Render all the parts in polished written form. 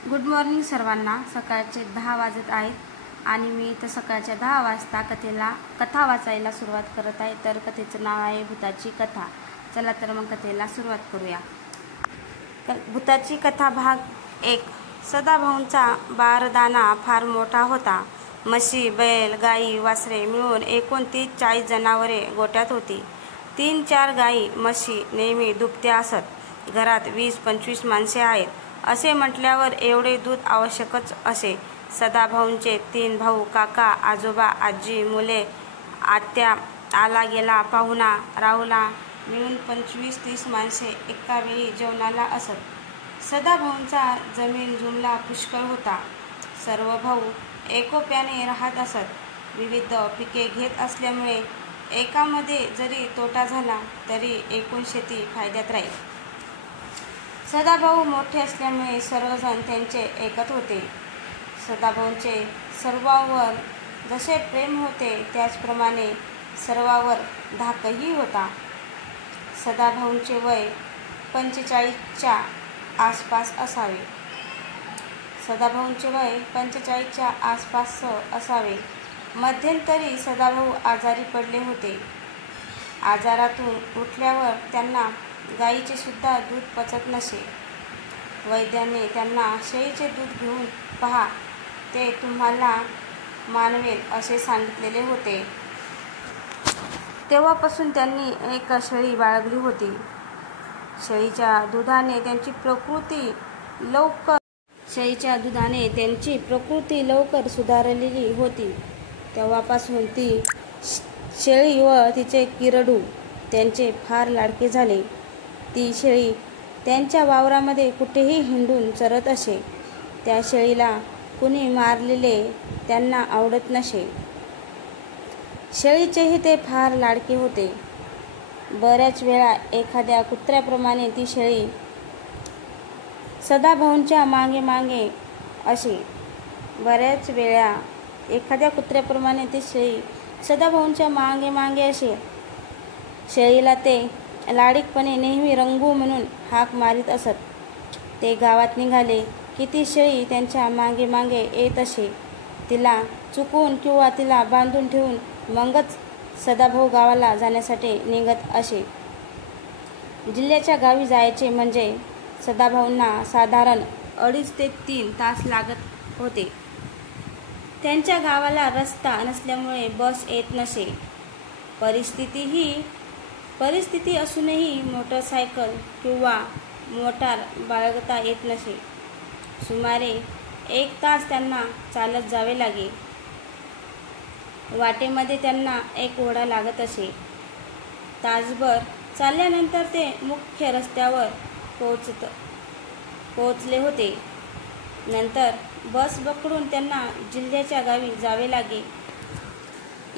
Good morning सर्वांना। सकाळचे 10 वाजत आहेत आणि मी तर सकाळच्या 10 वाजता कथा वाचायला सुरुवात करत आहे। तर कथेचं नाव आहे भूताची कथा। चला तर मग कथेला सुरुवात करूया। भूताची कथा भाग 1। सदाभाऊंचा बारदाना फार मोठा होता। म्हशी, बैल, गाई, वासरे मिळून एकूण 30-40 जनावरे गोठ्यात होती। 3-4 गाई म्हशी नेहमी दुभत्या असत। घरात 20-25 माणसे आहेत असे म्हटल्यावर एवढे दूध आवश्यकच असे। सदाभाऊंचे 3 भाऊ, काका, आजोबा, आजी, मुले, आत्या, आला गेला पाहुणा राहुला मिळून 25-30 माणसे एका वेळी जेवणाला असत। सदाभाऊंचा जमीन जुमला पुष्कळ होता। सर्व भाऊ एकोप्याने राहत असत। विविध पिके घेत असल्यामुळे एकामध्ये जरी तोटा झाला तरी एकूण शेती फायद्यात राहील। सदाभाऊ मोठे असल्यामुळे सर्वजण त्यांचे ऐकत होते। सदाभाऊंचे सर्वांवर जसे प्रेम होते त्याचप्रमाणे सर्वांवर धाकही होता। सदाभाऊंचे वय 45च्या आसपास असावे। मध्यंतरी सदाभाऊ आजारी पडले होते। आजारातून उठल्यावर त्यांना गाईचे सुद्धा दूध पचत नसे। वैद्याने त्यांना शेळीचे दूध घेऊन पहा, ते तुम्हाला मानवेल असे सांगितलेले होते। तेव्हापासून त्यांनी एक शेळी बाळगली होती। शेळीच्या दुधाने त्यांची प्रकृती लवकर सुधारलेली होती। तेव्हापासून ती शेळी व तिचे किरडू त्यांचे फार लाडके झाले। ती शेळी त्यांच्या वावरामध्ये कुठेही हिंडून चरत असे। त्या शेळीला कुणी मारलेले त्यांना आवडत नसे। शेळीचेही ते फार लाडके होते। बऱ्याच वेळा एखाद्या कुत्र्याप्रमाणे ती शेळी सदाभाऊंच्या मागे असे। शेळीला ते लाडीकपणे नेहमी रंगू म्हणून हाक मारीत असत। ते गावात निघाले की ती शेळी त्यांच्या मागे येत असे। तिला चुकवून किंवा तिला बांधून ठेवून मगच सदाभाऊ गावाला जाण्यासाठी निघत असे। जिल्ह्याच्या गावी जायचे म्हणजे सदाभाऊंना साधारण 2.5 ते 3 तास लागत होते। त्यांच्या गावाला रस्ता नसल्यामुळे बस येत नसे। परिस्थिती असूनही मोटरसायकल किंवा मोटार बाळगता येत नसे। सुमारे 1 तास त्यांना चालत जावे लागे। वाटेमध्ये त्यांना एक ओढा लागत असे। तासभर चालल्यानंतर ते मुख्य रस्त्यावर पोहोचले होते। नंतर बस पकडून त्यांना जिल्ह्याच्या गावी जावे लागे।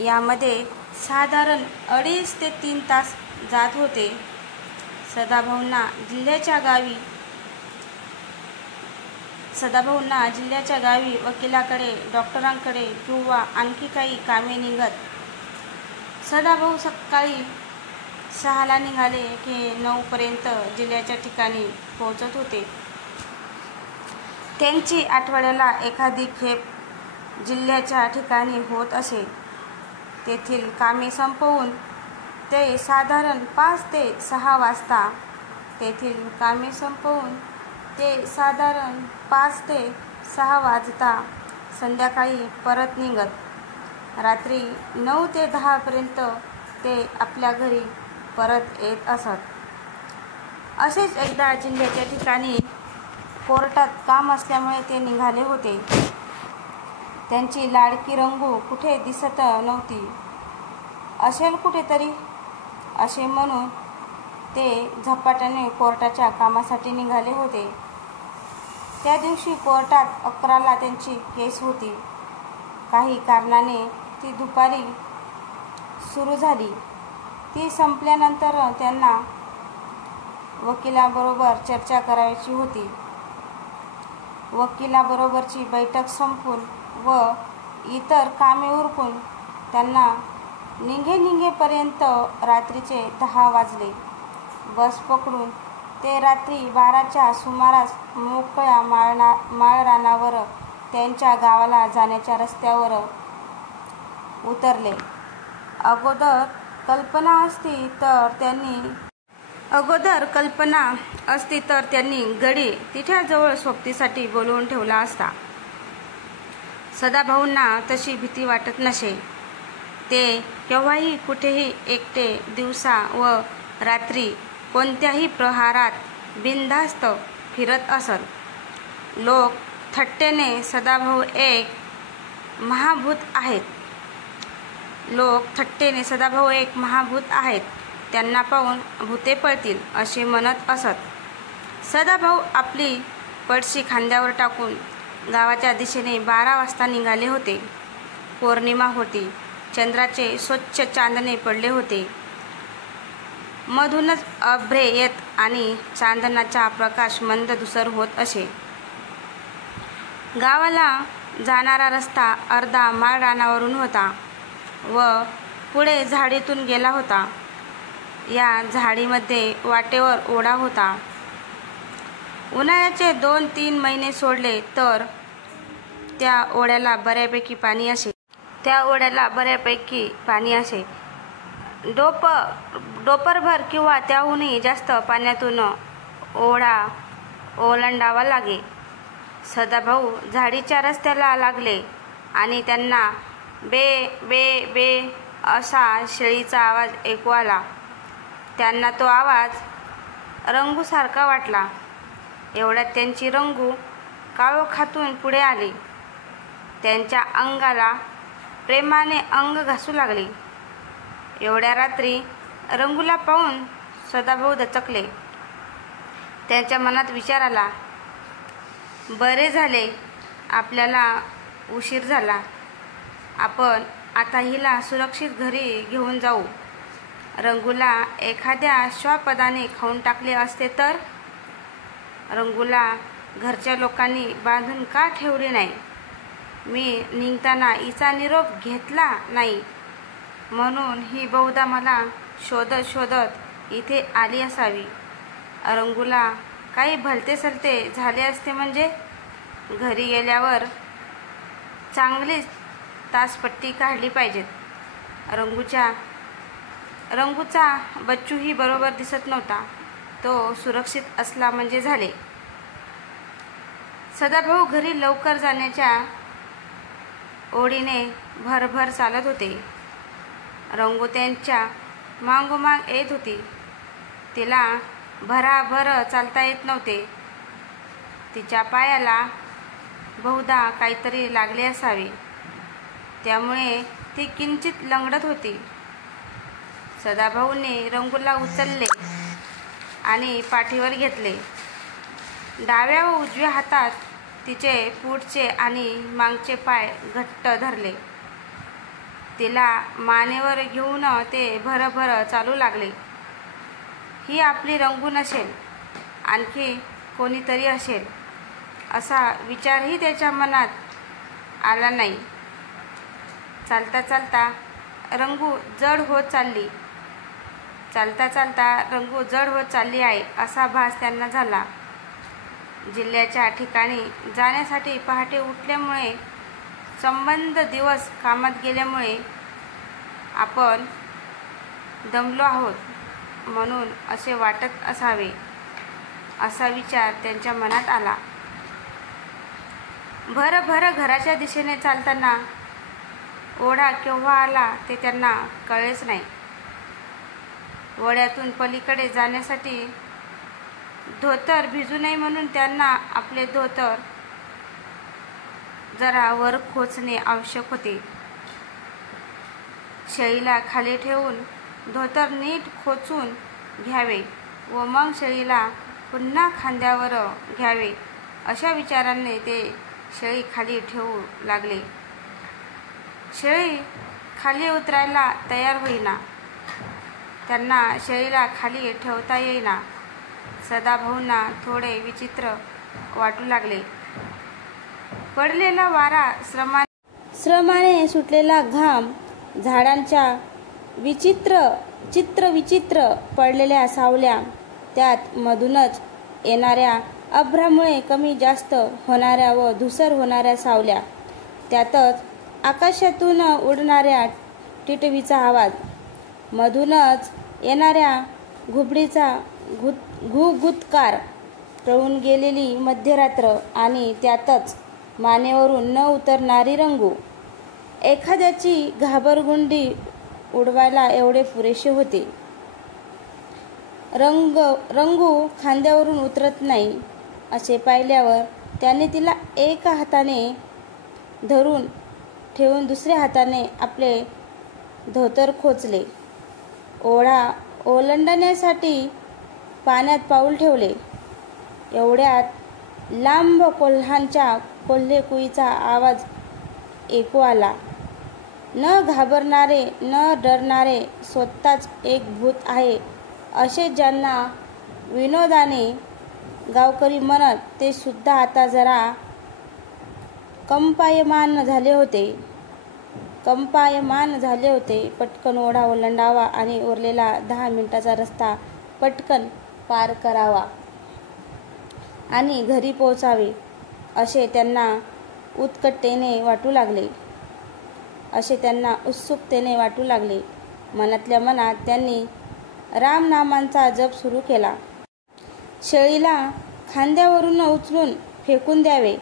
यामध्ये साधारण 2.5 ते 3 तास जात होते। सदाभाऊंना जिल्ह्याच्या गावी वकिलाकडे, डॉक्टरांकडे किंवा आणखी काही कामे निघत। सदाभाऊ सकाळी 6ला निघाले की 9 पर्यंत जिल्ह्याच्या ठिकाणी पोहोचत होते। त्यांची आठवड्याला एखादी खेप जिल्ह्याच्या ठिकाणी होत असे। तेथील कामे संपवून ते साधारण 5 ते 6 वाजता संध्याकाळी परत निघत। रात्री 9 ते 10 पर्यंत ते आपल्या घरी परत येत असत। असेच एकदा जिल्ह्याच्या ठिकाणी कोर्टात काम असल्यामुळे ते निघाले होते। त्यांची लाडकी रंगू कुठे दिसत नव्हती। असेल कुठेतरी असे म्हणून ते झपाट्याने कोर्टाच्या कामासाठी निघाले होते। त्या दिवशी कोर्टात 11ला त्यांची केस होती। काही कारणाने ती दुपारी सुरू झाली। ती संपल्यानंतर त्यांना वकिलाबरोबर चर्चा करायची होती। वकिलाबरोबरची बैठक संपून व इतर कामे उरकून त्यांना निघेपर्यंत रात्रीचे 10 वाजले। बस पकडून ते रात्री 12च्या सुमारास मोकळ्या माळरानावर त्यांच्या गावाला जाण्याच्या रस्त्यावर उतरले. अगोदर कल्पना असती तर त्यांनी गडी तिच्याजवळ सोबतीसाठी बोलवून ठेवला असता. सदाभाऊंना तशी भीती वाटत नसे. ते केव्हाही कुठेही एकटे दिवसा व रात्री कोणत्याही प्रहारात बिनधास्त फिरत असत. लोक थट्टेने सदाभाऊ एक महाभूत आहेत, त्यांना पाहून भूते पळतील असे म्हणत असत. सदाभाऊ आपली पडशी खांद्यावर टाकून गावाच्या दिशेने 12 वाजता निघाले होते. पौर्णिमा होती. चंद्राचे स्वच्छ चांदणे पडले होते. मधूनच अभ्रे येत आणि चांदण्याचा प्रकाश मंद धुसर होत असे. गावाला जाणारा रस्ता अर्धा माळरानावरून होता व पुढे झाडीतून गेला होता. या झाडीमध्ये वाटेवर ओढा होता. उन्हाळ्याचे 2-3 महिने सोडले तर त्या ओढ्याला बऱ्यापैकी पाणी असे. डोपरभर किंवा त्याहूनही जास्त पाण्यातून ओढा ओलांडावा लागे. सदाभाऊ झाडीच्या रस्त्याला लागले आणि त्यांना बे बे बे असा शेळीचा आवाज ऐकू आला. त्यांना तो आवाज रंगूसारखा वाटला. एवढ्यात त्यांची रंगू काळोखातून पुढे आली. त्यांच्या अंगाला प्रेमाने अंग घासू लागली. एवढ्या रात्री रंगूला पाहून सदाभाऊ दचकले. त्यांच्या मनात विचार आला, बरे झाले, आपल्याला उशीर झाला. आपण आता हिला सुरक्षित घरी घेऊन जाऊ. रंगूला एखाद्या श्वापदाने खाऊन टाकले असते तर? रंगूला घरच्या लोकांनी बांधून का ठेवले नाही? मी निघताना हिचा निरोप घेतला नाही म्हणून ही बहुधा मला शोधत शोधत इथे आली असावी. रंगूला काही भलते सलते झाले असते म्हणजे? घरी गेल्यावर चांगलीच तासपट्टी काढली पाहिजेत. रंगूचा बच्चूही बरोबर दिसत नव्हता. तो सुरक्षित असला म्हणजे झाले. सदाभाऊ घरी लवकर जाण्याच्या ओढीने भरभर चालत होते. रंगू त्यांच्या मागोमाग येत होती. तिला भराभर चालता येत नव्हते. तिच्या पायाला बहुधा काहीतरी लागले असावे, त्यामुळे ती किंचित लंगडत होती. सदाभाऊने रंगूला उचलले आणि पाठीवर घेतले. डाव्या व उजव्या हातात तिचे पुढचे आणि मागचे पाय घट्ट धरले. तिला मानेवर घेऊन ते भरभर चालू लागले. ही आपली रंगू नसेल, आणखी कोणीतरी असेल असा विचारही त्याच्या मनात आला नाही. चालता चालता रंगू जड होत चालली आहे असा भास त्यांना झाला. जिल्ह्याच्या ठिकाणी जाण्यासाठी पहाटे उठल्यामुळे, संबंध दिवस कामात गेल्यामुळे आपण दमलो आहोत म्हणून असे वाटत असावे असा विचार त्यांच्या मनात आला. भरभर घराच्या दिशेने चालताना ओढा केव्हा आला ते त्यांना कळलेच नाही. ओढ्यातून पलीकडे जाण्यासाठी धोतर भिजू नये म्हणून त्यांना आपले धोतर जरा वर खोचणे आवश्यक होते. शेळीला खाली ठेवून धोतर नीट खोचून घ्यावे व मग शेळीला पुन्हा खांद्यावर घ्यावे अशा विचाराने ते शेळी खाली ठेवू लागले. शेळी खाली उतरायला तयार होईना. त्यांना शेळीला खाली ठेवता येईना. सदाभाऊंना थोडे विचित्र वाटू लागले. पडलेला वारा, श्रमाने सुटलेला घाम, झाडांच्या विचित्र पडलेल्या सावल्या त्यात मधूनच येणाऱ्या अभ्रामुळे कमी जास्त होणाऱ्या व धुसर होणाऱ्या सावल्या, त्यातच आकाशातून उडणाऱ्या टिटवीचा आवाज, मधूनच येणाऱ्या घुबडीचा घुघुतकार, टळून गेलेली मध्यरात्र आणि त्यातच मानेवरून न उतरणारी रंगू. एखाद्याची घाबरगुंडी उडवायला एवढे पुरेसे होते. रंगू खांद्यावरून उतरत नाही असे पाहिल्यावर त्याने तिला एका हाताने धरून ठेवून दुसऱ्या हाताने आपले धोतर खोचले. ओढा ओलांडण्यासाठी पाण्यात पाऊल ठेवले. एवढ्यात लांब कोल्ह्यांच्या कोल्हेकुईचा आवाज ऐकू आला. न घाबरणारे न डरणारे स्वतःच एक भूत आहे असे ज्यांना विनोदाने गावकरी म्हणत, ते सुद्धा आता जरा कंपायमान झाले होते. पटकन ओढा ओलांडावा आणि उरलेला 10 मिनिटाचा रस्ता पटकन पार करावा आणि घरी पोहोचावे असे त्यांना उत्सुकतेने वाटू लागले. मनातल्या मनात त्यांनी रामनामांचा जप सुरू केला. शेळीला खांद्यावरून उचलून फेकून द्यावे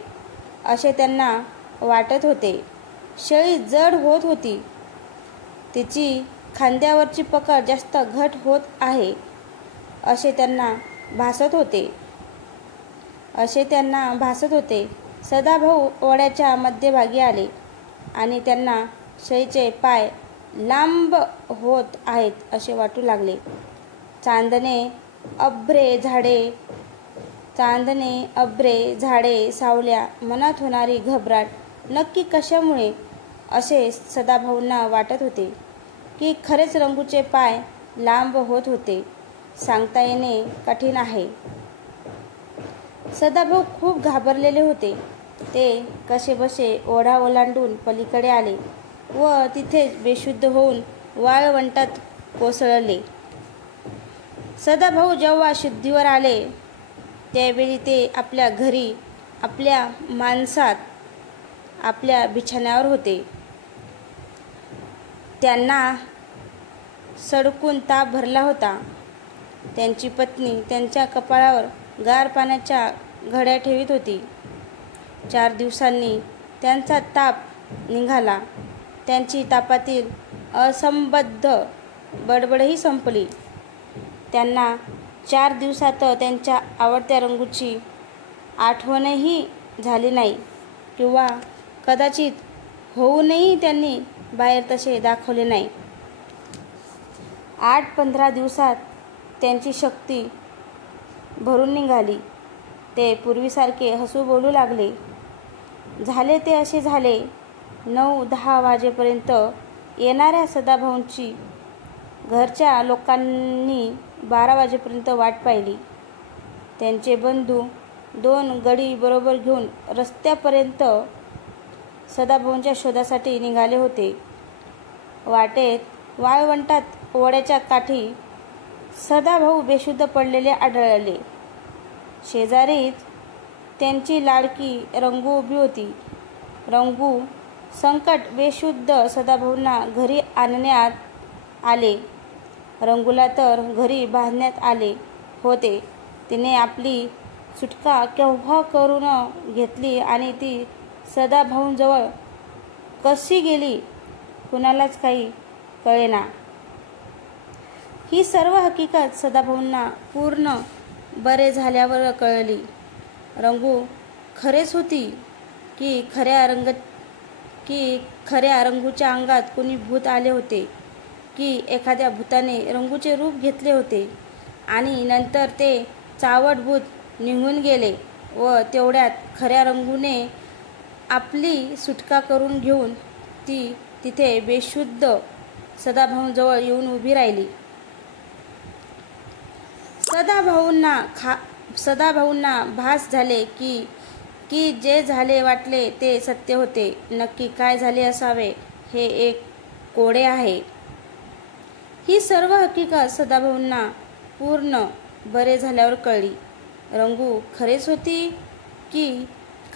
असे त्यांना वाटत होते. शेळी जड होत होती. तिची खांद्यावरची पकड जास्त घट होत आहे असे त्यांना भासत होते. सदाभाऊ ओढ्याच्या मध्यभागी आले आणि त्यांना शेळीचे पाय लांब होत आहेत असे वाटू लागले. चांदणे, अभ्रे, झाडे, सावल्या, मनात होणारी घबराट नक्की कशामुळे असे सदाभाऊंना वाटत होते की खरेच रंगूचे पाय लांब होत होते. सांगता येणे कठीण आहे. सदाभाऊ खूप घाबरलेले होते. ते कसेबसे ओढा ओलांडून पलीकडे आले व तिथेच बेशुद्ध होऊन वाळवंटात कोसळले. सदाभाऊ जेव्हा शुद्धीवर आले त्यावेळी ते आपल्या घरी, आपल्या माणसात, आपल्या बिछाण्यावर होते. त्यांना सडकून ताप भरला होता. त्यांची पत्नी त्यांच्या कपाळावर गार पाण्याच्या घड्या ठेवीत होती. 4 दिवसांनी त्यांचा ताप निघाला. त्यांची तापातील असंबद्ध बडबडही संपली. त्यांना 4 दिवसात त्यांच्या आवडत्या रंगूची आठवणही झाली नाही किंवा कदाचित होऊनही त्यांनी बाहेर तसे दाखवले नाही. 8-15 दिवसात त्यांची शक्ती भरून निघाली. ते पूर्वीसारखे हसू बोलू लागले. झाले ते असे झाले. 9-10 वाजेपर्यंत येणाऱ्या सदाभाऊंची घरच्या लोकांनी 12 वाजेपर्यंत वाट पाहिली. त्यांचे बंधू 2 गडी बरोबर घेऊन रस्त्यापर्यंत सदाभाऊंच्या शोधासाठी निघाले होते. वाटेत वाळवंटात ओढ्याच्या काठी सदाभाऊ बेशुद्ध पडलेले आढळले. शेजारीच त्यांची लाडकी रंगू उभी होती. रंगू संकट बेशुद्ध सदाभाऊंना घरी आणण्यात आले. रंगूला तर घरी बांधण्यात आले होते. तिने आपली सुटका केव्हा करून घेतली आणि ती सदाभाऊंजवळ कशी गेली कुणालाच काही कळेना. ही सर्व हकीकत सदाभाऊंना पूर्ण बरे झाल्यावर कळली. रंगू खरेच होती की खऱ्या रंगूच्या अंगात कोणी भूत आले होते की एखाद्या भूताने रंगूचे रूप घेतले होते आणि नंतर ते चावट भूत निघून गेले व तेवढ्यात खऱ्या रंगूने आपली सुटका करून घेऊन ती तिथे बेशुद्ध सदाभाऊंजवळ येऊन उभी राहिली. सदाभाऊंना भास झाले की जे झाले वाटले ते सत्य होते. नक्की काय झाले असावे हे एक कोडे आहे. ही सर्व हकीकत सदाभाऊंना पूर्ण बरे झाल्यावर कळली. रंगू खरेच होती की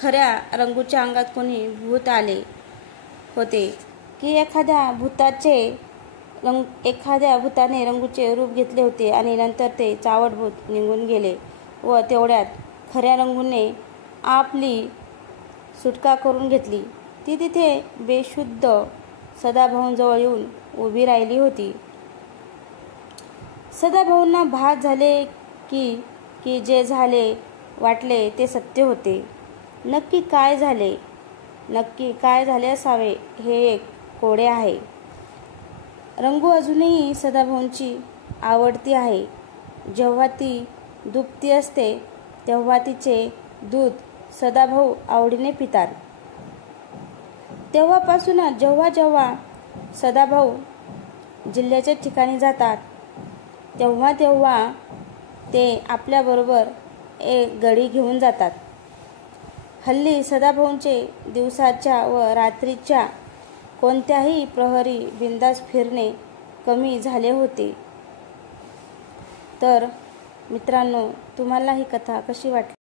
खऱ्या रंगूच्या अंगात कोणी भूत आले होते की एखाद्या भूताने रंगूचे रूप घेतले होते आणि नंतर ते चावट भूत निघून गेले व तेवढ्यात खऱ्या रंगूने आपली सुटका करून घेतली. ती तिथे बेशुद्ध सदाभाऊंजवळ येऊन उभी राहिली होती. सदाभाऊंना भास झाले की जे झाले वाटले ते सत्य होते. नक्की काय झाले असावे हे एक कोडे आहे. रंगू अजूनही सदाभाऊंची आवडती आहे. जेव्हा ती दुभती असते तेव्हा तिचे दूध सदाभाऊ आवडीने पितात. तेव्हापासूनच जेव्हा सदाभाऊ जिल्ह्याच्या ठिकाणी जातात तेव्हा ते आपल्याबरोबर एक गडी घेऊन जातात. हल्ली सदाभाऊंचे दिवसाच्या व रात्रीच्या कोणत्याही प्रहरी बिंदास फिरणे कमी झाले होते. तर मित्रांनो, तुम्हाला ही कथा कशी वाटली?